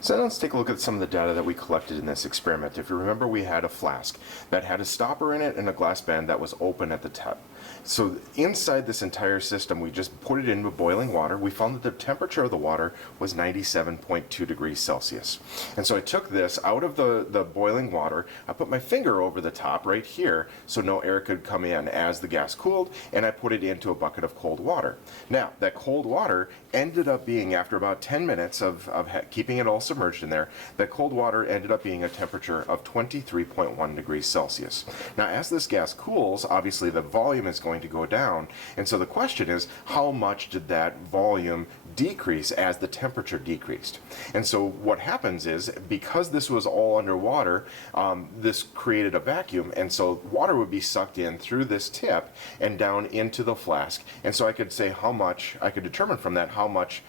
So now let's take a look at some of the data that we collected in this experiment. If you remember, we had a flask that had a stopper in it and a glass band that was open at the top. So inside this entire system, we just put it into boiling water. We found that the temperature of the water was 97.2 degrees Celsius. And so I took this out of the boiling water. I put my finger over the top right here so no air could come in as the gas cooled, and I put it into a bucket of cold water. Now, that cold water ended up being, after about 10 minutes of keeping it all submerged in there, that cold water ended up being a temperature of 23.1 degrees Celsius. Now, as this gas cools, obviously the volume is going to go down, and so the question is, how much did that volume decrease as the temperature decreased? And so what happens is, because this was all underwater, this created a vacuum, and so water would be sucked in through this tip and down into the flask, and so I could say how much, I could determine from that how much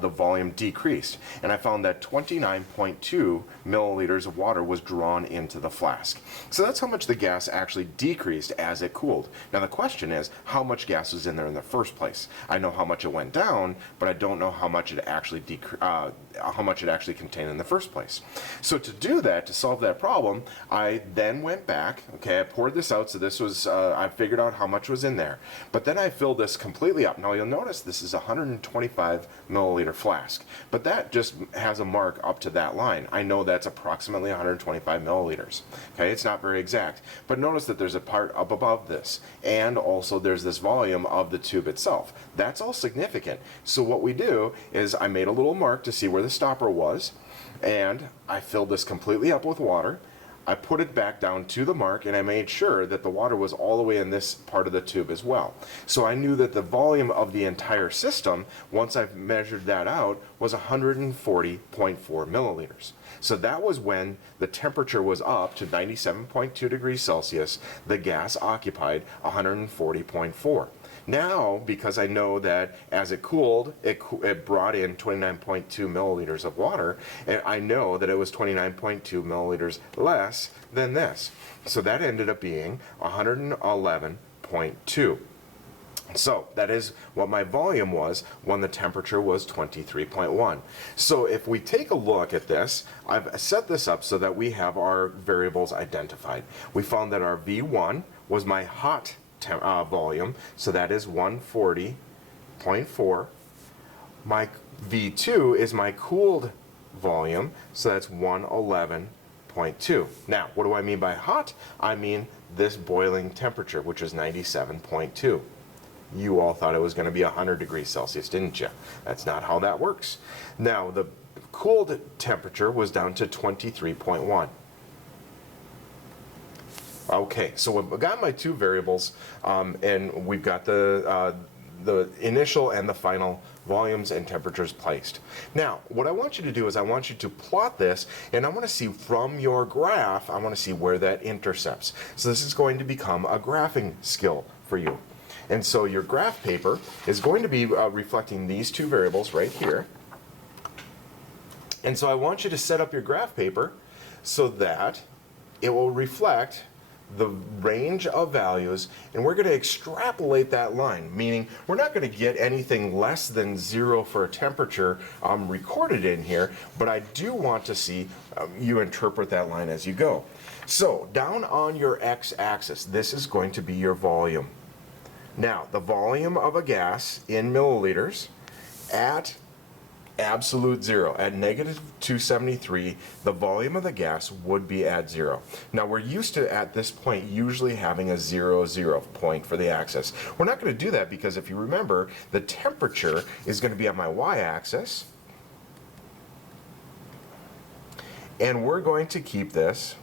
the volume decreased. And I found that 29.2 milliliters of water was drawn into the flask. So that's how much the gas actually decreased as it cooled. Now the question is, how much gas was in there in the first place? I know how much it went down, but I don't know how much it actually contained in the first place. So to do that, to solve that problem, I then went back, okay, I poured this out, so this was, I figured out how much was in there. But then I filled this completely up. Now you'll notice this is a 125 milliliter flask, but that just has a mark up to that line. I know that's approximately 125 milliliters. Okay, it's not very exact, but notice that there's a part up above this, and also there's this volume of the tube itself. That's all significant. So what we do is I made a little mark to see where the stopper was, and I filled this completely up with water. I put it back down to the mark, and I made sure that the water was all the way in this part of the tube as well. So I knew that the volume of the entire system, once I've measured that out, was 140.4 milliliters. So that was when the temperature was up to 97.2 degrees Celsius, the gas occupied 140.4. Now, because I know that as it cooled, it brought in 29.2 milliliters of water, and I know that it was 29.2 milliliters less than this. So that ended up being 111.2. So that is what my volume was when the temperature was 23.1. So if we take a look at this, I've set this up so that we have our variables identified. We found that our V1 was my hot volume, so that is 140.4. My V2 is my cooled volume, so that's 111.2. Now, what do I mean by hot? I mean this boiling temperature, which is 97.2. You all thought it was going to be 100 degrees Celsius, didn't you? That's not how that works. Now, the cooled temperature was down to 23.1. Okay, so I've got my two variables, and we've got the initial and the final volumes and temperatures placed. Now, what I want you to do is I want you to plot this, and I want to see from your graph, I want to see where that intercepts. So this is going to become a graphing skill for you. And so your graph paper is going to be reflecting these two variables right here. And so I want you to set up your graph paper so that it will reflect the range of values, and we're going to extrapolate that line, meaning we're not going to get anything less than 0 for a temperature recorded in here, but I do want to see you interpret that line as you go. So down on your x-axis, this is going to be your volume. Now, the volume of a gas in milliliters at absolute zero, at negative 273, the volume of the gas would be at 0. Now, we're used to, at this point, usually having a 0, 0 point for the axis. We're not going to do that because, if you remember, the temperature is going to be on my y-axis, and we're going to keep this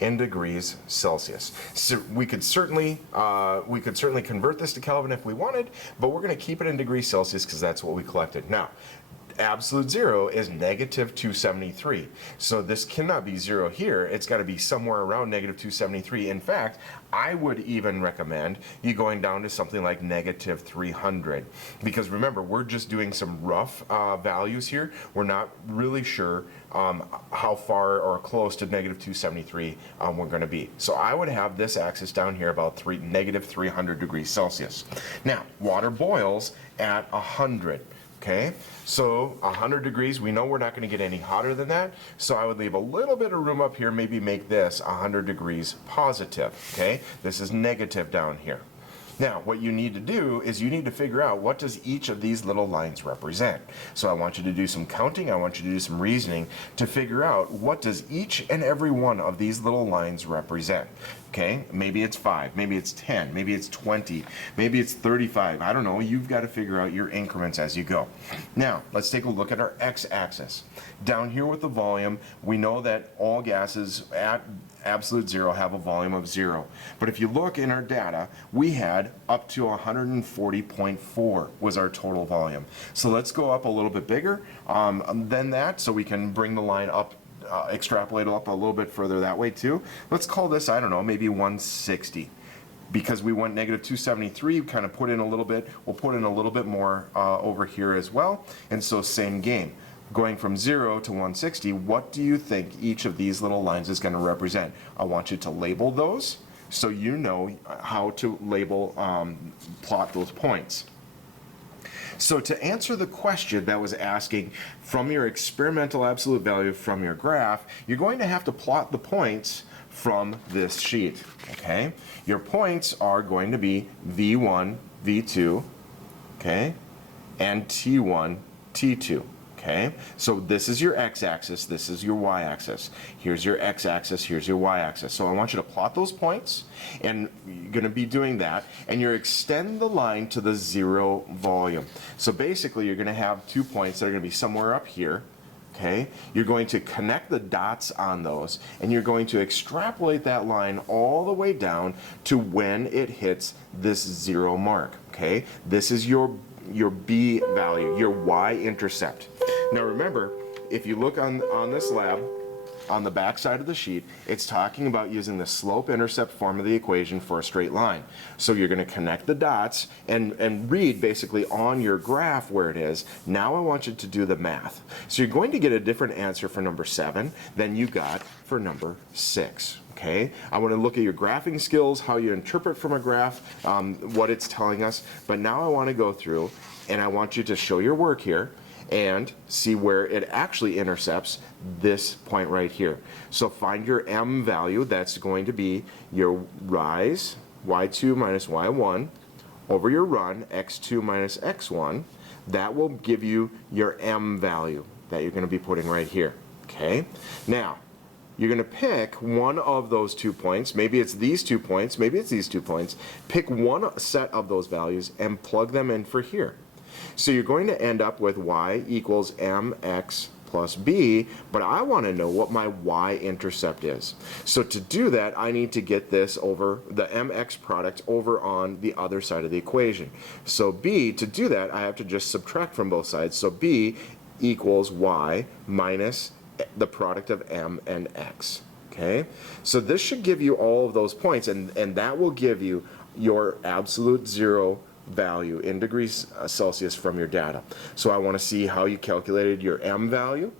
in degrees Celsius. So we could certainly convert this to Kelvin if we wanted, but we're going to keep it in degrees Celsius because that's what we collected. Now, absolute zero is negative 273. So this cannot be 0 here. It's got to be somewhere around negative 273. In fact, I would even recommend you going down to something like negative 300. Because remember, we're just doing some rough values here. We're not really sure how far or close to negative 273 we're going to be. So I would have this axis down here about negative 300 degrees Celsius. Now, water boils at 100. Okay, so 100 degrees, we know we're not going to get any hotter than that, so I would leave a little bit of room up here, maybe make this 100 degrees positive. Okay, this is negative down here. Now, what you need to do is you need to figure out what does each of these little lines represent. So I want you to do some counting, I want you to do some reasoning to figure out what does each and every one of these little lines represent. Okay, maybe it's 5, maybe it's 10, maybe it's 20, maybe it's 35. I don't know, you've got to figure out your increments as you go. Now, let's take a look at our x-axis. Down here with the volume, we know that all gases at absolute zero have a volume of 0. But if you look in our data, we had up to 140.4 was our total volume. So let's go up a little bit bigger than that so we can bring the line up, extrapolate up a little bit further that way too. Let's call this, I don't know, maybe 160. Because we went negative 273, we kind of put in a little bit, we'll put in a little bit more over here as well. And so same game. Going from 0 to 160, what do you think each of these little lines is going to represent? I want you to label those so you know how to label, plot those points. So to answer the question that was asking from your experimental absolute value from your graph, you're going to have to plot the points from this sheet, okay? Your points are going to be V1, V2, okay, and T1, T2. Okay, so this is your x-axis, this is your y-axis. Here's your x-axis, here's your y-axis. So I want you to plot those points, and you're going to be doing that, and you extend the line to the 0 volume. So basically you're going to have 2 points that are going to be somewhere up here. Okay, you're going to connect the dots on those, and you're going to extrapolate that line all the way down to when it hits this 0 mark. Okay, this is your B value, your y-intercept. Now remember, if you look on this lab, on the back side of the sheet, it's talking about using the slope-intercept form of the equation for a straight line. So you're going to connect the dots and read basically on your graph where it is. Now I want you to do the math. So you're going to get a different answer for number 7 than you got for number 6. Okay, I want to look at your graphing skills, how you interpret from a graph, what it's telling us. But now I want to go through and I want you to show your work here and see where it actually intercepts this point right here. So find your m value. That's going to be your rise, y2 minus y1, over your run, x2 minus x1. That will give you your m value that you're going to be putting right here. Okay, now you're going to pick one of those 2 points. Maybe it's these 2 points, maybe it's these 2 points. Pick one set of those values and plug them in for here. So you're going to end up with y equals mx plus b, but I want to know what my y-intercept is. So to do that, I need to get this over, the mx product, over on the other side of the equation. So b, to do that, I have to just subtract from both sides. So b equals y minus the product of m and x. Okay, so this should give you all of those points, and that will give you your absolute 0 value in degrees Celsius from your data. So I want to see how you calculated your m value.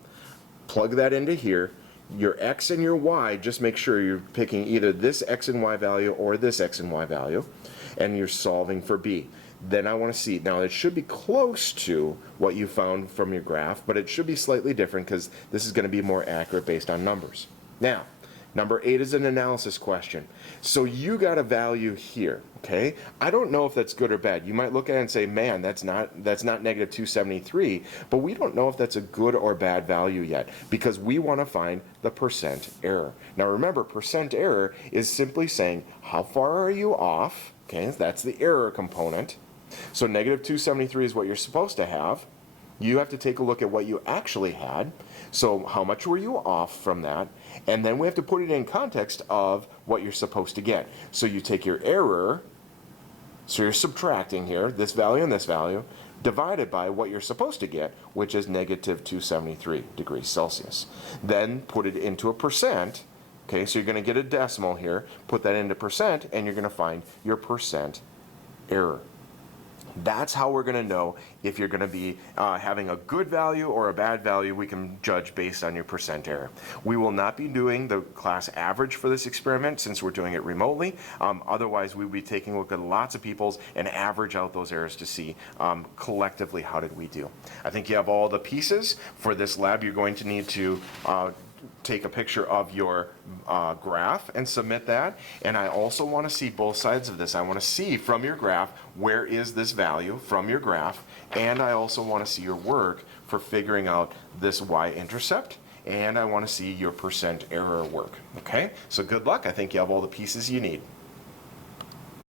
Plug that into here. Your x and your y, just make sure you're picking either this x and y value or this x and y value, and you're solving for b. Then I want to see, now it should be close to what you found from your graph, but it should be slightly different because this is going to be more accurate based on numbers. Now, number 8 is an analysis question. So you got a value here, okay? I don't know if that's good or bad. You might look at it and say, man, that's not negative 273, but we don't know if that's a good or bad value yet because we want to find the percent error. Now remember, percent error is simply saying how far are you off, okay? That's the error component. So negative 273 is what you're supposed to have. You have to take a look at what you actually had. So how much were you off from that? And then we have to put it in context of what you're supposed to get. So you take your error, so you're subtracting here, this value and this value, divided by what you're supposed to get, which is negative 273 degrees Celsius. Then put it into a percent. Okay, so you're going to get a decimal here, put that into percent, and you're going to find your percent error. That's how we're going to know if you're going to be having a good value or a bad value. We can judge based on your percent error. We will not be doing the class average for this experiment since we're doing it remotely. Otherwise, we would be taking a look at lots of people's and average out those errors to see collectively how did we do. I think you have all the pieces for this lab. You're going to need to take a picture of your graph and submit that. And I also want to see both sides of this. I want to see from your graph, where is this value from your graph? And I also want to see your work for figuring out this y-intercept. And I want to see your percent error work. Okay, so good luck. I think you have all the pieces you need.